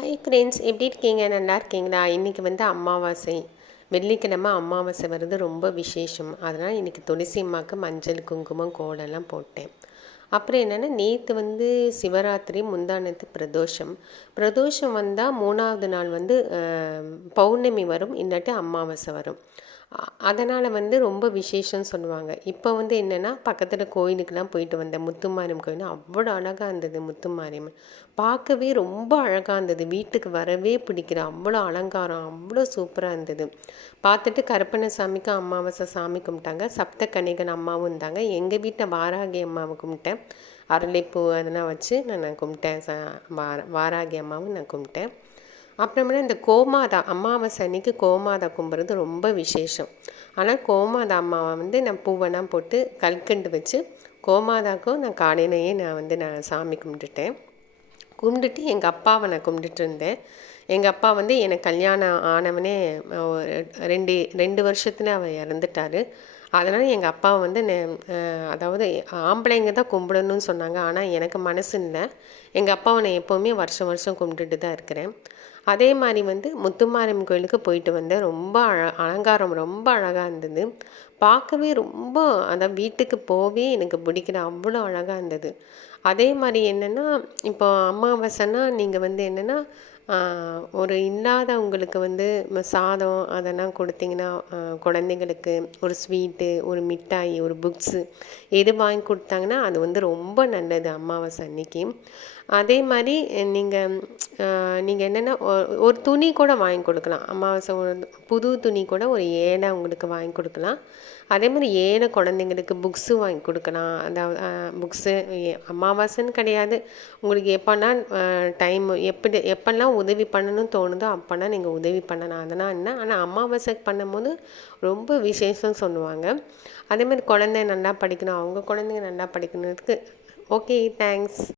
Hi friends எப்படி இருக்கீங்க? நல்லா இருக்கீங்களா? இன்றைக்கி வந்து அமாவாசை. வெள்ளிக்கிழமை அமாவாசை வருது ரொம்ப விசேஷம். அதனால் இன்றைக்கி துளசி அம்மாவுக்கு மஞ்சள் குங்குமம் கோலெல்லாம் போட்டேன். அப்புறம் என்னென்னா நேற்று வந்து சிவராத்திரி முந்தானத்து பிரதோஷம். பிரதோஷம் வந்தால் மூணாவது நாள் வந்து பௌர்ணமி வரும் இல்லாட்டி அமாவாசை வரும். அதனால் வந்து ரொம்ப விசேஷம்னு சொல்லுவாங்க. இப்போ வந்து என்னென்னா பக்கத்தில் கோயிலுக்கெலாம் போயிட்டு வந்தேன் முத்துமாரியம் கோயில் அவ்வளோ அழகாக இருந்தது முத்துமாரியம்மன். பார்க்கவே ரொம்ப அழகாக இருந்தது. வீட்டுக்கு வரவே பிடிக்கிற அவ்வளோ அலங்காரம் அவ்வளோ சூப்பராக இருந்தது. பார்த்துட்டு கருப்பண்ண சாமிக்கு அமாவாசை சாமி கும்பிட்டாங்க. சப்த கணிகன் அம்மாவும் இருந்தாங்க. எங்கள் வீட்டில் வாராகி அம்மாவை கும்பிட்டேன். அரளிப்பூ அதெல்லாம் வச்சு நான் கும்பிட்டேன். வாராகி அம்மாவும் நான் கும்பிட்டேன். அப்புறமேல இந்த கோமாதா அமாவாசை அன்னைக்கு கோமாதா கும்புறது ரொம்ப விசேஷம். ஆனால் கோமாதா அம்மாவை வந்து நான் பூவெல்லாம் போட்டு கல்கண்டு வச்சு கோமாதாக்கும் நான் காலையிலேயே நான் வந்து நான் சாமி கும்பிட்டுட்டேன். கும்பிட்டுட்டு எங்கள் அப்பாவை நான் கும்பிட்டுட்டு இருந்தேன். எங்கள் அப்பா வந்து எனக்கு கல்யாணம் ஆனவனே ரெண்டு ரெண்டு வருஷத்துல அவர் இறந்துட்டார். அதனால் எங்கள் அப்பா வந்து அதாவது ஆம்பளைங்க தான் கும்பிடணும்னு சொன்னாங்க. ஆனால் எனக்கு மனசு இல்லை. எங்கள் அப்பாவை நான் எப்போவுமே வருஷம் வருஷம் கும்பிட்டுட்டு தான் இருக்கிறேன். அதே மாதிரி வந்து முத்துமாரியம்மன் கோயிலுக்கு போயிட்டு வந்தேன் ரொம்ப அழ அலங்காரம் ரொம்ப அழகாக இருந்தது. பார்க்கவே ரொம்ப அதான் வீட்டுக்கு போவே எனக்கு பிடிக்கிற அவ்வளோ அழகாக இருந்தது. அதே மாதிரி என்னென்னா இப்போ அமாவாசைன்னா நீங்கள் வந்து என்னென்னா ஒரு இல்லாதவங்களுக்கு வந்து சாதம் அதெல்லாம் கொடுத்தீங்கன்னா குழந்தைங்களுக்கு ஒரு ஸ்வீட்டு ஒரு மிட்டாய் ஒரு புக்ஸு எது வாங்கி கொடுத்தாங்கன்னா அது வந்து ரொம்ப நல்லது அமாவாசை அன்னைக்கு. அதே மாதிரி நீங்கள் நீங்கள் என்னென்னா ஒரு துணி கூட வாங்கி கொடுக்கலாம். அமாவாசை புது துணி கூட ஒரு ஏழை உங்களுக்கு வாங்கி கொடுக்கலாம். அதே மாதிரி ஏழை குழந்தைங்களுக்கு புக்ஸு வாங்கி கொடுக்கலாம். அதாவது புக்ஸு அமாவாசைன்னு கிடையாது. உங்களுக்கு எப்போனா டைம் எப்படி எப்போல்லாம் உதவி பண்ணணும்னு தோணுதோ அப்போனா நீங்கள் உதவி பண்ணலாம். அதனால் என்ன? ஆனால் அமாவாசைக்கு பண்ணும்போது ரொம்ப விசேஷம் சொல்லுவாங்க. அதே மாதிரி குழந்தை நல்லா படிக்கணும். அவங்க குழந்தைங்க நல்லா படிக்கணுக்கு ஓகே தேங்க்ஸ்